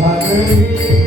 Hallelujah.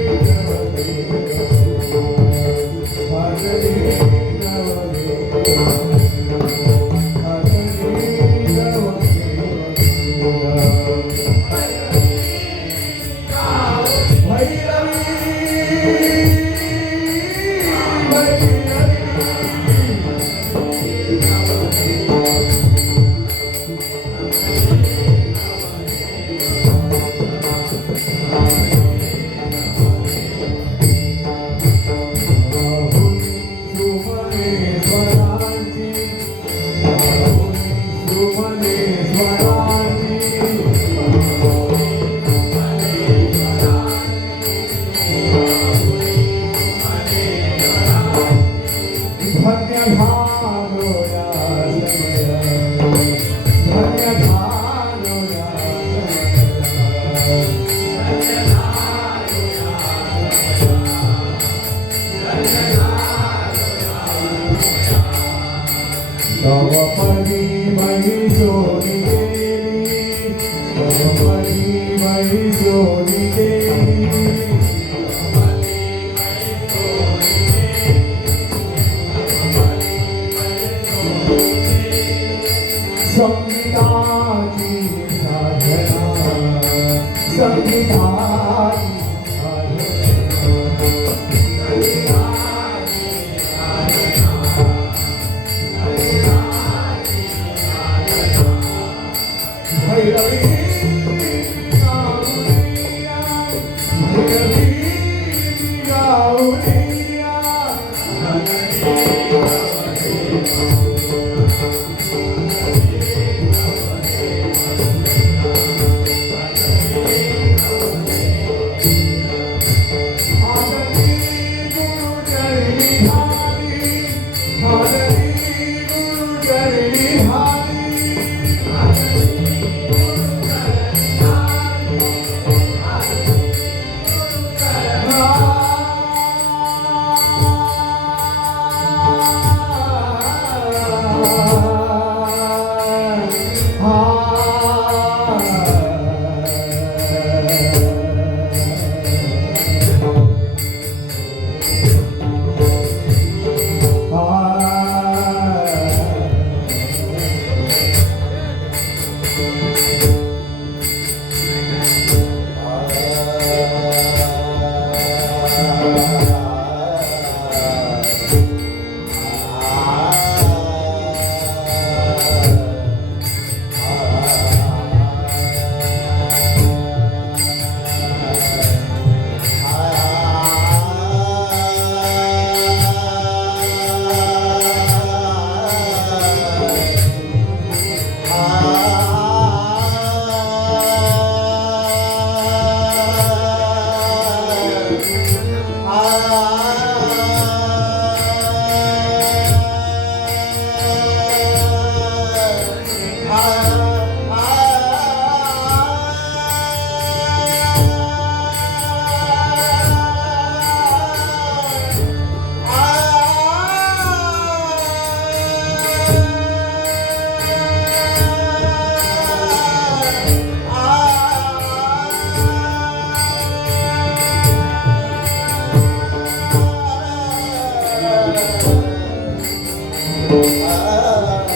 समाधी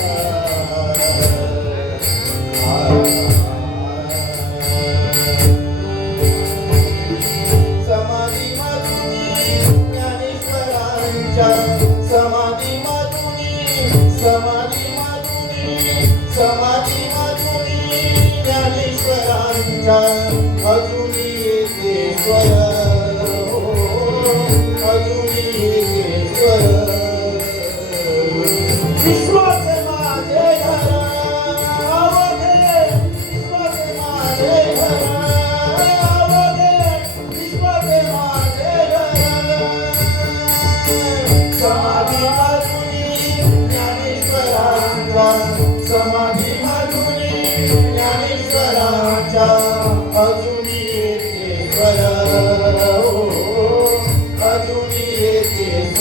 मधुरी ज्ञानेश्वरांच्या समाधी मधुरी समाधी मधुरी समाधी मधुनी ज्ञानेश्वरांच्या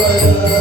Saraswara